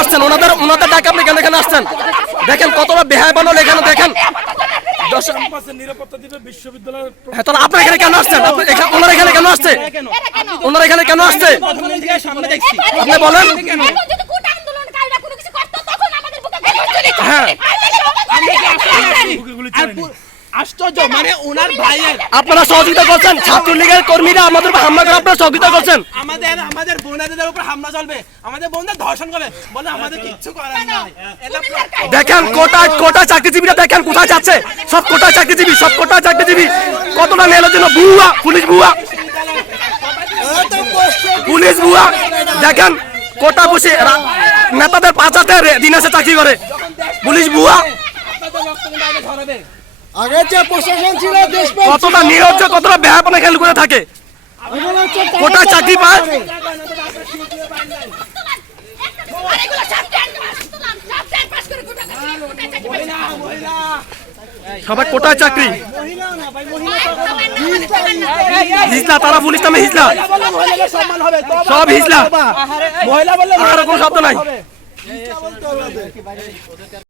আসছেন ওনাদের ডাকে আপনি কেন এখানে আসছেন? দেখেন কতটা বেহায় বানল এখানে দেখেন। নিরাপত্তা দিবে বিশ্ববিদ্যালয়ের। হ্যাঁ, তাহলে আপনারা এখানে কেন আসছেন? ওনারা এখানে কেন আসছে? ওনারা এখানে কেন আসছে? আপনি বলেন। হ্যাঁ, আশ্চর্য, মানে ওনার ভাইয়ের আপনারা সহযোগিতা করছেন, ছাত্রলীগের কর্মীরা আমাদের উপর হামলা করে আপনারা সহযোগিতা করছেন। আমাদের বোনদের উপর হামলা চলবে, আমাদের বোনদের ধর্ষণ করবে, বলে আমাদের কিচ্ছু করার নাই। দেখেন কোটা চাকরিজীবীরা দেখেন কোথায় যাচ্ছে, সব কোটা চাকরিজীবী কতটা নেলের জন্য বুয়া পুলিশ বুয়া দেখেন কোটা বসে নেতাদের পাঁচাতে দিন আসে চাকরি করে পুলিশ বুয়া। আগে যে প্রশাসন ছিল দেশ কতটা নিরজ্জ কতটা বেহাপনা খেল করে থাকে, কোটা চাকরি পায় সবাই কোটায় চাকরি হিজলা, তারা পুলিশ নামে হিজলা, সব হিজলা, আর কোনো শব্দ নাই।